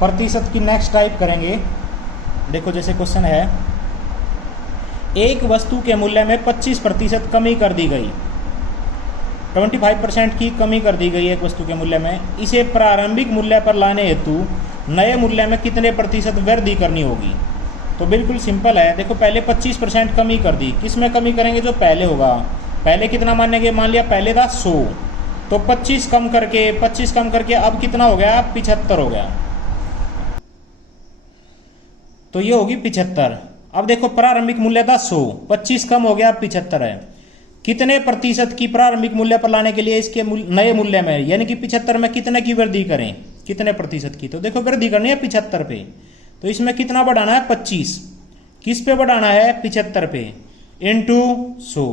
प्रतिशत की next type करेंगे। देखो जैसे क्वेश्चन है, एक वस्तु के मूल्य में 25% कमी कर दी गई, 25% की कमी कर दी गई एक वस्तु के मूल्य में। इसे प्रारंभिक मूल्य पर लाने हेतु नए मूल्य में कितने प्रतिशत वृद्धि करनी होगी? तो बिल्कुल सिंपल है। देखो पहले 25% कमी कर दी, किस में कमी करेंगे? जो पहले होगा। पहले कितना मानेंगे? मान लिया पहले था 100, तो 25 कम करके अब कितना हो गया? 75 हो गया, तो ये होगी 75। अब देखो प्रारंभिक मूल्य था 100, 25 कम हो गया, 75 है। कितने प्रतिशत की प्रारंभिक मूल्य पर लाने के लिए इसके नए मूल्य में, यानी कि 75 में कितने की वृद्धि करें? कितने प्रतिशत की? तो देखो वृद्धि करनी है 75 पे, तो इसमें कितना बढ़ाना है? 25। किस पे बढ़ाना है? 75 पे, इंटू 100।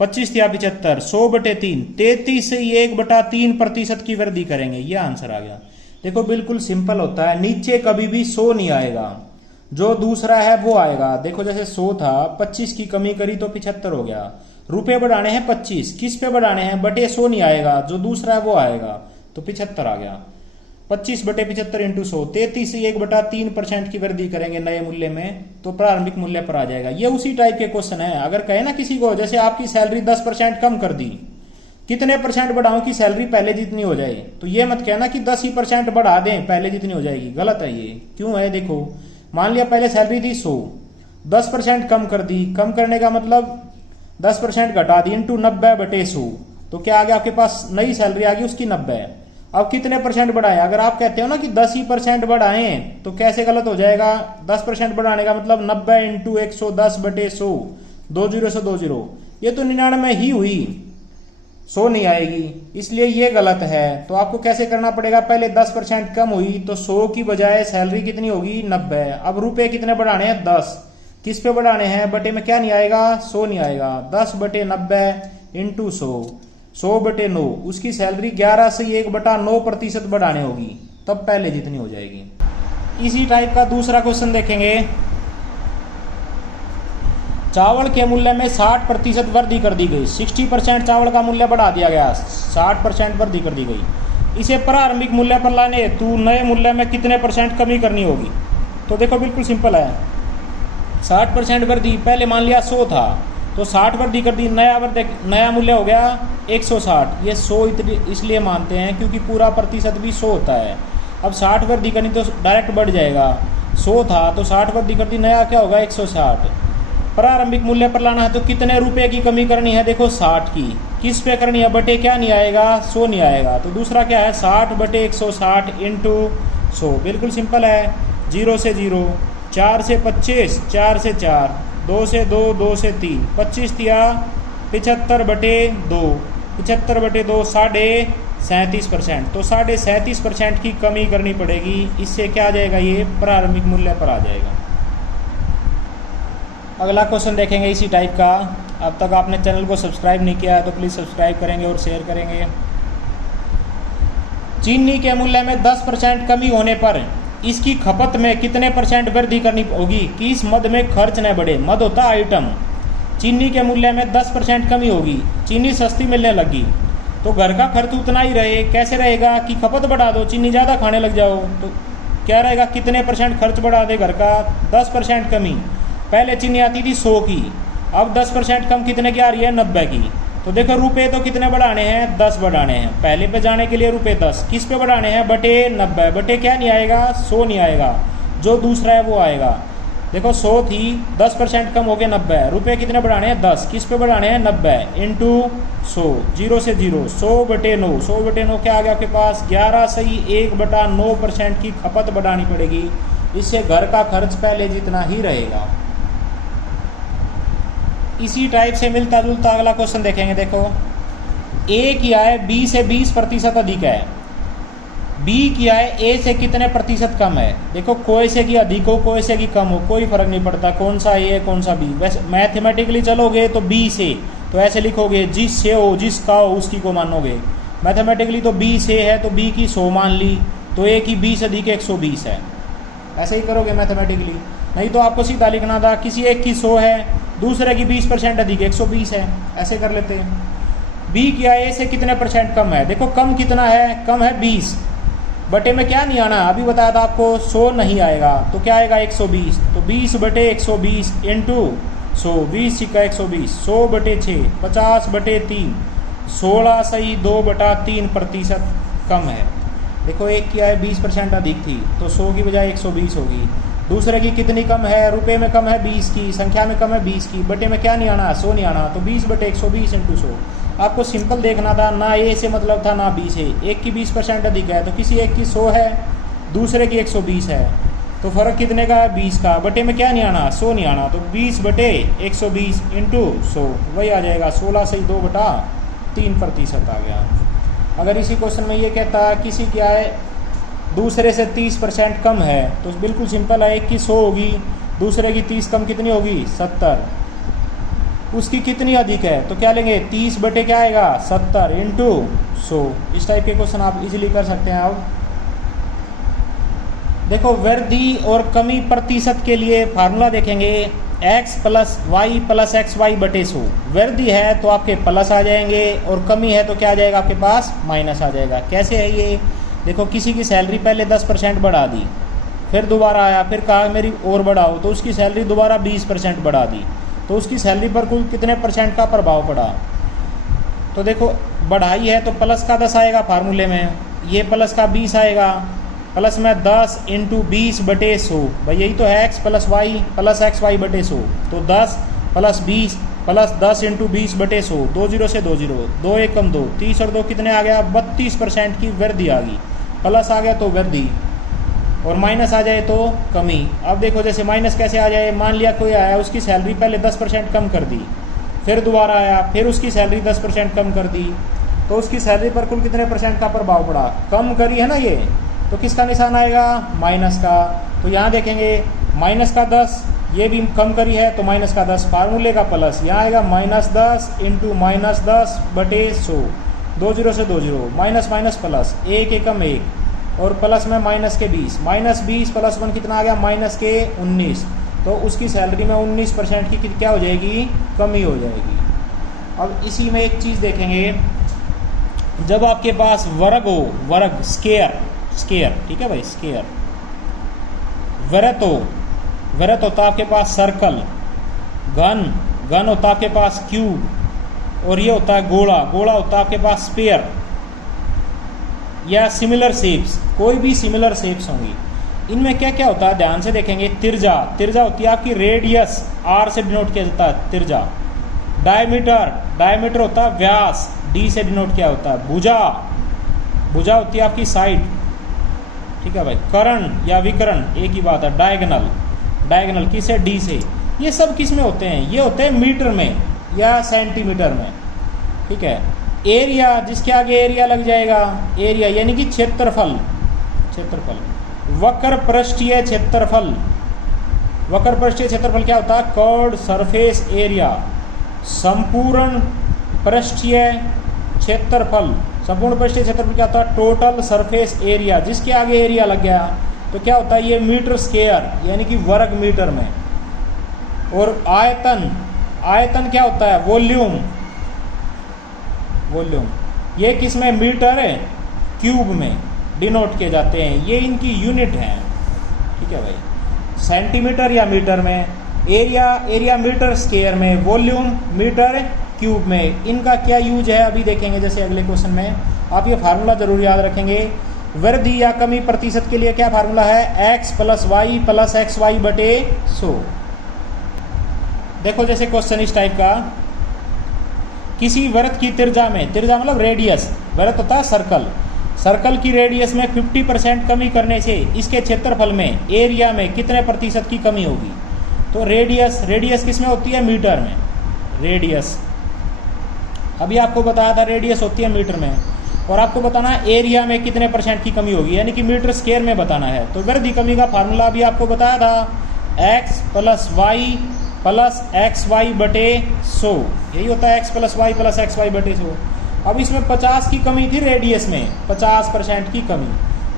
25 या 75, 100/3, 33 से 1/3% की वृद्धि करेंगे। ये आंसर आ गया। देखो बिल्कुल सिंपल होता है, नीचे कभी भी 100 नहीं आएगा, जो दूसरा है वो आएगा। देखो जैसे 100 था, 25 की कमी करी तो 75 हो गया। रुपए बढ़ाने हैं 25, किस पे बढ़ाने हैं? बटे 100 नहीं आएगा, जो दूसरा है वो आएगा, तो 75 आ गया। 25/75 इंटू 100, 33 से 1/3% की वृद्धि करेंगे नए मूल्य में, तो प्रारंभिक मूल्य पर आ जाएगा। ये उसी टाइप के क्वेश्चन है। अगर कहे ना किसी को, जैसे आपकी सैलरी 10% कम कर दी, कितने % बढ़ाऊं कि सैलरी पहले जितनी हो जाए? तो ये मत कहना कि 10% बढ़ा दें पहले जितनी हो जाएगी, गलत है ये। क्यों है? देखो मान लिया पहले सैलरी थी 100, 10% कम कर दी, कम करने का मतलब 10% घटा दी, इंटू 90/100, तो क्या आ गया आपके पास? नई सैलरी आ गई उसकी 90। अब कितने % बढ़ाए? अगर आप कहते हो ना कि 10% बढ़ाएं, तो कैसे गलत हो जाएगा? 10% बढ़ाने का मतलब 90 इंटू 110/100, 20 से 20, ये तो 99 ही हुई, 100 नहीं आएगी, इसलिए ये गलत है। तो आपको कैसे करना पड़ेगा? पहले 10% कम हुई, तो 100 की बजाय सैलरी कितनी होगी? 90। अब रुपए कितने बढ़ाने हैं? 10। किस पे बढ़ाने हैं? बटे में क्या नहीं आएगा? 100 नहीं आएगा। 10/90 इंटू 100, 100/9, उसकी सैलरी 11 से 1/9% बढ़ाने होगी, तब पहले जितनी हो जाएगी। इसी टाइप का दूसरा क्वेश्चन देखेंगे। चावल के मूल्य में 60% वृद्धि कर दी गई, 60% चावल का मूल्य बढ़ा दिया गया, 60% वृद्धि कर दी गई। इसे प्रारंभिक मूल्य पर लाने हेतु नए मूल्य में कितने % कमी करनी होगी? तो देखो बिल्कुल सिंपल है, 60% वृद्धि, पहले मान लिया 100 था, तो 60 वृद्धि कर दी, नया मूल्य हो गया 160। ये 100 इसलिए मानते हैं क्योंकि पूरा प्रतिशत भी 100 होता है। अब 60 वृद्धि करनी तो डायरेक्ट बढ़ जाएगा, 100 था तो 60 वृद्धि कर दी, नया क्या होगा? 160। प्रारंभिक मूल्य पर लाना है तो कितने रुपए की कमी करनी है? देखो 60 की, किस पे करनी है? बटे क्या नहीं आएगा? 100 नहीं आएगा, तो दूसरा क्या है? 60/160 इंटू 100। बिल्कुल सिंपल है, 0 से 0, 4 से 25, 4 से 4, 2 से 2, 2 से 3, 25 दिया 75/2, 75/2 37%, तो 37.5% की कमी करनी पड़ेगी। इससे क्या आ जाएगा? ये प्रारंभिक मूल्य पर आ जाएगा। अगला क्वेश्चन देखेंगे इसी टाइप का। अब तक आपने चैनल को सब्सक्राइब नहीं किया है तो प्लीज़ सब्सक्राइब करेंगे और शेयर करेंगे। चीनी के मूल्य में 10% कमी होने पर इसकी खपत में कितने % वृद्धि करनी होगी कि इस मद में खर्च न बढ़े? मद होता है आइटम। चीनी के मूल्य में 10% कमी होगी, चीनी सस्ती मिलने लगी, तो घर का खर्च उतना ही रहे। कैसे रहेगा? कि खपत बढ़ा दो, चीनी ज़्यादा खाने लग जाओ, तो क्या रहेगा? कितने % खर्च बढ़ा दे घर का? 10% कमी। पहले चीनी आती थी 100 की, अब 10% कम कितने की आ रही है? 90 की। तो देखो रुपए तो कितने बढ़ाने हैं? 10 बढ़ाने हैं। पहले पे जाने के लिए रुपए 10, किस पे बढ़ाने हैं? बटे 90, बटे क्या नहीं आएगा? 100 नहीं आएगा, जो दूसरा है वो आएगा। देखो 100 थी, 10% कम हो गया 90, रुपए कितने बढ़ाने हैं? 10, किस पे बढ़ाने हैं? 90 इंटू 100, 0 से 0, 100/9, 100/9 क्या आ गया आपके पास? 11 से 1/9% की खपत बढ़ानी पड़ेगी। इससे घर का खर्च पहले जितना ही रहेगा। इसी टाइप से मिलता जुलता अगला क्वेश्चन देखेंगे। देखो ए की आय बी से 20% अधिक है, बी की आय ए से कितने % कम है? देखो कोई से की अधिक हो कोई से की कम हो कोई फर्क नहीं पड़ता, कौन सा ए है कौन सा बी। वैसे मैथमेटिकली चलोगे तो बी से, तो ऐसे लिखोगे जिससे हो जिसका हो उसकी को मानोगे। मैथमेटिकली तो बी से है तो बी की 100 मान ली, तो ए की 20 अधिक 120 है, ऐसे ही करोगे मैथमेटिकली। नहीं तो आपको सीधा लिखना था किसी एक की 100 है दूसरे की 20% अधिक 120 है, ऐसे कर लेते हैं। बी की आय ए से कितने % कम है? देखो कम कितना है? कम है 20, बटे में क्या नहीं आना, अभी बताया था आपको 100 नहीं आएगा, तो क्या आएगा 120, तो 20 बटे 120 इंटू 100, 20 सिक्का 120, 100 बटे 6, 50 बटे 3, 16 सही 2/3% कम है। देखो एक क्या है 20% अधिक थी, तो 100 की बजाय 120 होगी। दूसरे की कितनी कम है, रुपए में कम है 20 की, संख्या में कम है 20 की, बटे में क्या नहीं आना 100 नहीं आना, तो 20 बटे 120 इंटू 100। आपको सिंपल देखना था, ना ए से मतलब था ना बी से। एक की 20% अधिक है तो किसी एक की 100 है, दूसरे की 120 है, तो फ़र्क कितने का है 20 का। बटे में क्या नहीं आना 100 नहीं आना, तो 20 बटे 120 इंटू 100 वही आ जाएगा 16 से 2/3% आ गया। अगर इसी क्वेश्चन में ये कहता है किसी क्या है दूसरे से 30% कम है, तो बिल्कुल सिंपल है, एक की 100 होगी, दूसरे की 30 कम कितनी होगी 70, उसकी कितनी अधिक है, तो क्या लेंगे 30 बटे क्या आएगा 70 इंटू 100। इस टाइप के क्वेश्चन आप इजीली कर सकते हैं। अब देखो वृद्धि और कमी प्रतिशत के लिए फार्मूला देखेंगे, x plus y plus x y बटे 100। वृद्धि है तो आपके प्लस आ जाएंगे और कमी है तो क्या आ जाएगा आपके पास माइनस आ जाएगा। कैसे है ये, देखो किसी की सैलरी पहले 10% बढ़ा दी, फिर दोबारा आया, फिर कहा मेरी और बढ़ाओ, तो उसकी सैलरी दोबारा 20% बढ़ा दी, तो उसकी सैलरी पर कुल कितने % का प्रभाव पड़ा। तो देखो बढ़ाई है तो प्लस का 10 आएगा फार्मूले में, ये प्लस का 20 आएगा, प्लस में 10 इंटू 20 बटे 100, भाई यही तो है x plus y plus x y बटे 100, तो 10 प्लस 20 प्लस 10 इंटू 20 बटे 100, 2 0 से 2 0, 2 1 कम 2, 30 और 2 कितने आ गया 32% की वृद्धि आ गई। प्लस आ गया तो वृद्धि और माइनस आ जाए तो कमी। अब देखो जैसे माइनस कैसे आ जाए, मान लिया कोई आया उसकी सैलरी पहले 10% कम कर दी, फिर दोबारा आया, फिर उसकी सैलरी 10% कम कर दी, तो उसकी सैलरी पर कुल कितने % का प्रभाव पड़ा, कम करी है ना ये, तो किसका निशान आएगा माइनस का। तो यहाँ देखेंगे माइनस का 10, ये भी कम करी है तो माइनस का 10, फार्मूले का प्लस, यहाँ आएगा -10 इंटू -10 बटे 100, 2 0 से 2 0, माइनस माइनस प्लस, 1 एकम 1 और प्लस में माइनस के 20, -20 प्लस 1 कितना आ गया -19, तो उसकी सैलरी में 19% की क्या हो जाएगी कमी हो जाएगी। अब इसी में एक चीज़ देखेंगे, जब आपके पास वर्ग हो, वर्ग स्केयर, ठीक है भाई स्केयर, वृत्त होता है आपके पास सर्कल, घन होता है आपके पास क्यूब, और ये होता है गोला होता है आपके पास स्फीयर या सिमिलर शेप्स, कोई भी सिमिलर शेप्स होंगी। इनमें क्या क्या होता है ध्यान से देखेंगे, तिरजा होती है आपकी रेडियस, आर से डिनोट किया जाता है तिरजा। डायमीटर होता है व्यास, डी से डिनोट किया होता है। भुजा होती है आपकी साइड, ठीक है भाई। कर्ण या विकर्ण एक ही बात है। डायगोनल किसे, डी से। ये सब किस में होते हैं, ये होते हैं मीटर में या सेंटीमीटर में, ठीक है। एरिया, जिसके आगे एरिया लग जाएगा, एरिया यानी कि क्षेत्रफल। वक्र पृष्ठीय क्षेत्रफल क्या होता है, कर्व्ड सरफेस एरिया। संपूर्ण पृष्ठीय क्षेत्रफल क्या होता है, टोटल सरफेस एरिया, जिसके आगे एरिया लग गया तो क्या होता है ये मीटर स्क्वायर यानी कि वर्ग मीटर में। और आयतन क्या होता है, वॉल्यूम, ये किस में, मीटर क्यूब में डिनोट किए जाते हैं, ये इनकी यूनिट हैं, ठीक है भाई। सेंटीमीटर या मीटर में, एरिया मीटर स्क्वायर में, वॉल्यूम मीटर क्यूब में। इनका क्या यूज है अभी देखेंगे, जैसे अगले क्वेश्चन में। आप ये फार्मूला जरूर याद रखेंगे। वृद्धि या कमी प्रतिशत के लिए क्या फार्मूला है, x plus y plus x y बटे 100। देखो जैसे क्वेश्चन इस टाइप का, किसी वृत्त की तिरजा में, तिरजा मतलब रेडियस, वृत्त होता है सर्कल की रेडियस में 50% कमी करने से इसके क्षेत्रफल में, एरिया में कितने प्रतिशत की कमी होगी। तो रेडियस किस में होती है, मीटर में। रेडियस अभी आपको बताया था रेडियस होती है मीटर में, और आपको बताना है एरिया में कितने % की कमी होगी, यानी कि मीटर स्क्वायर में बताना है। तो वृद्धि कमी का फार्मूला भी आपको बताया था, x plus y plus x y बटे 100, यही होता है x plus y plus x y बटे 100। अब इसमें 50 की कमी थी रेडियस में, 50% की कमी,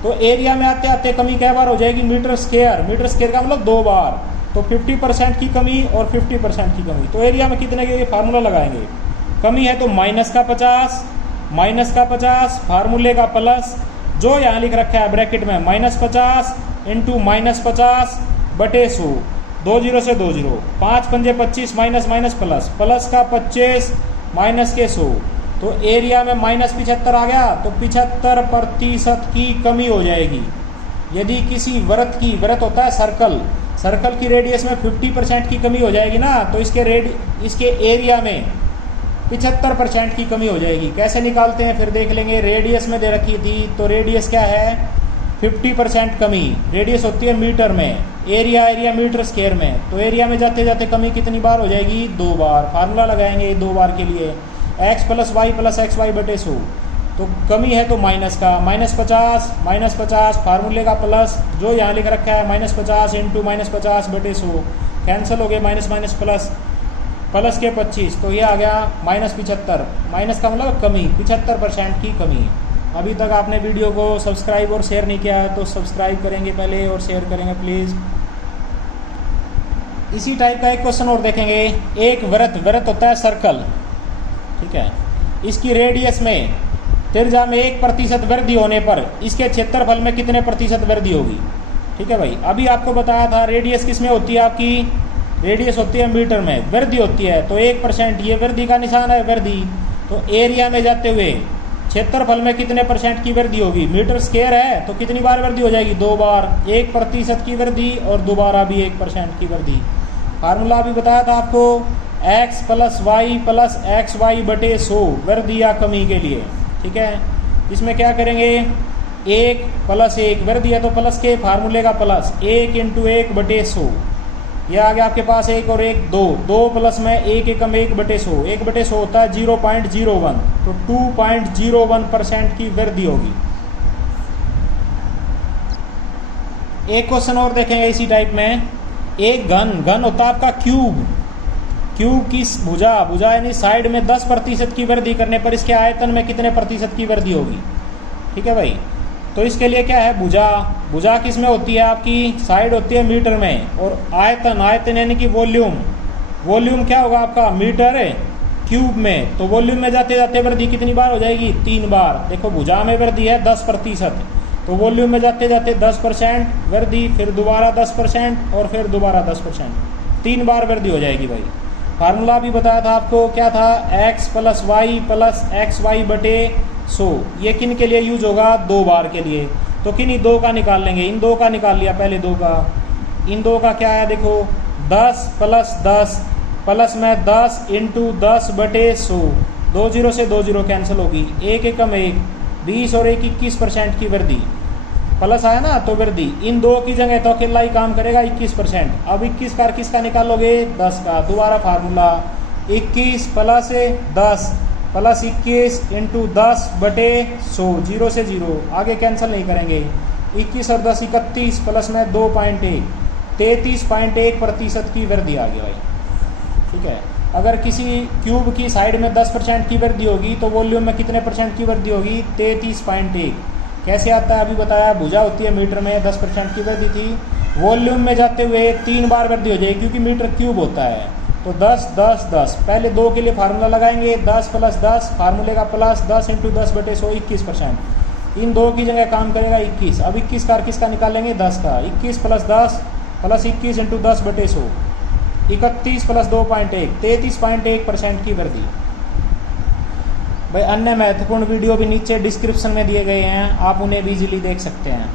तो एरिया में आते आते कमी क्या बार हो जाएगी, मीटर स्क्वायर का मतलब 2 बार, तो 50% की कमी और 50% की कमी। तो एरिया में कितने के फार्मूला लगाएंगे, कमी है तो माइनस का 50 फार्मूले का प्लस, जो यहाँ लिख रखा है ब्रैकेट में -50 इंटू -50 बटे 100, 2 जीरो से 2 जीरो, 5 पंजे 25 माइनस माइनस प्लस, प्लस का 25 माइनस के 100, तो एरिया में -75 आ गया, तो 75% की कमी हो जाएगी। यदि किसी वृत्त होता है सर्कल की रेडियस में 50% की कमी हो जाएगी ना, तो इसके एरिया में 75% की कमी हो जाएगी। कैसे निकालते हैं फिर देख लेंगे। रेडियस में दे रखी थी, तो रेडियस क्या है 50% कमी, रेडियस होती है मीटर में, एरिया मीटर स्क्वायर में, तो एरिया में जाते जाते कमी कितनी बार हो जाएगी 2 बार। फार्मूला लगाएंगे 2 बार के लिए, x + y + xy बटे 100, तो कमी है तो माइनस का -50 फार्मूले का प्लस, जो यहाँ लिख रखा है -50 इंटू -50 बटे 100, कैंसिल हो गए माइनस माइनस प्लस के 25, तो ये आ गया -75। माइनस का मतलब कमी, 75% की कमी। अभी तक आपने वीडियो को सब्सक्राइब और शेयर नहीं किया है तो सब्सक्राइब करेंगे पहले और शेयर करेंगे प्लीज़। इसी टाइप का एक क्वेश्चन और देखेंगे। एक वृत्त होता है सर्कल, ठीक है, इसकी रेडियस में त्रिज्या में 1% वृद्धि होने पर इसके क्षेत्रफल में कितने प्रतिशत वृद्धि होगी। ठीक है भाई, अभी आपको बताया था रेडियस किस में होती है, आपकी रेडियस होती है मीटर में, वृद्धि होती है तो 1%, ये वृद्धि का निशान है वृद्धि, तो एरिया में जाते हुए क्षेत्रफल में कितने % की वृद्धि होगी। मीटर स्क्वायर है तो कितनी बार वृद्धि हो जाएगी 2 बार, 1% की वृद्धि और दोबारा भी 1% की वृद्धि। फार्मूला अभी बताया था आपको, x + y + xy बटे 100 वृद्धि या कमी के लिए। ठीक है, इसमें क्या करेंगे 1 + 1 वृद्धि है तो प्लस के फार्मूले का प्लस, 1 × 1 बटे 100, यह आ गया आपके पास 1 और 1 2, 2 प्लस में 1 एकम 1 बटे 100, 1 बटे 100 होता है 0.01, तो 2.01% की वृद्धि होगी। एक क्वेश्चन और देखेंगे इसी टाइप में। एक घन होता है आपका क्यूब की भुजा यानी साइड में 10% की वृद्धि करने पर इसके आयतन में कितने प्रतिशत की वृद्धि होगी। ठीक है भाई, तो इसके लिए क्या है, भुजा किस में होती है, आपकी साइड होती है मीटर में, और आयतन यानी कि वॉल्यूम क्या होगा आपका मीटर क्यूब में, तो वॉल्यूम में जाते जाते वृद्धि कितनी बार हो जाएगी 3 बार। देखो भुजा में वृद्धि है 10%, तो वॉल्यूम में जाते जाते 10% वृद्धि, फिर दोबारा 10% और फिर दोबारा 10%, 3 बार वृद्धि हो जाएगी भाई। फार्मूला भी बताया था आपको, क्या था, x + y + xy बटे 100, ये किन के लिए यूज होगा 2 बार के लिए, तो किन 2 का निकाल लेंगे, इन 2 का निकाल लिया पहले 2 का, इन 2 का क्या है देखो 10 + 10 प्लस में 10 × 10 बटे 100, 2 जीरो से 2 जीरो कैंसिल होगी, 1 एकम 1, 20 और 1 21% की वृद्धि, प्लस आया ना तो वृद्धि, इन 2 की जगह तो अकेला ही काम करेगा 21%। अब 21 का किसका निकालोगे 10 का, दोबारा फार्मूला 21 + 10 + 21 × 10 बटे 100, 0 से 0, आगे कैंसिल नहीं करेंगे, 21 और 10 31 प्लस में 2.1, 33.1% की वृद्धि आ गई भाई। ठीक है, अगर किसी क्यूब की साइड में 10% की वृद्धि होगी तो वॉल्यूम में कितने % की वृद्धि होगी 33.1। कैसे आता है अभी बताया, भुजा होती है मीटर में, 10% की वृद्धि थी, वॉल्यूम में जाते हुए 3 बार वृद्धि हो जाएगी क्योंकि मीटर क्यूब होता है, तो 10 10 10, पहले 2 के लिए फार्मूला लगाएंगे, 10 + 10 फार्मूले का प्लस, 10 × 10 बटे 100 21%, इन 2 की जगह काम करेगा 21। अब 21 का किसका निकालेंगे 10 का, 21 + 10 + 21 × 10 बटे 100, 31 + 2.1, 33.1% की वृद्धि। भाई अन्य महत्वपूर्ण वीडियो भी नीचे डिस्क्रिप्शन में दिए गए हैं, आप उन्हें भी इजीली देख सकते हैं।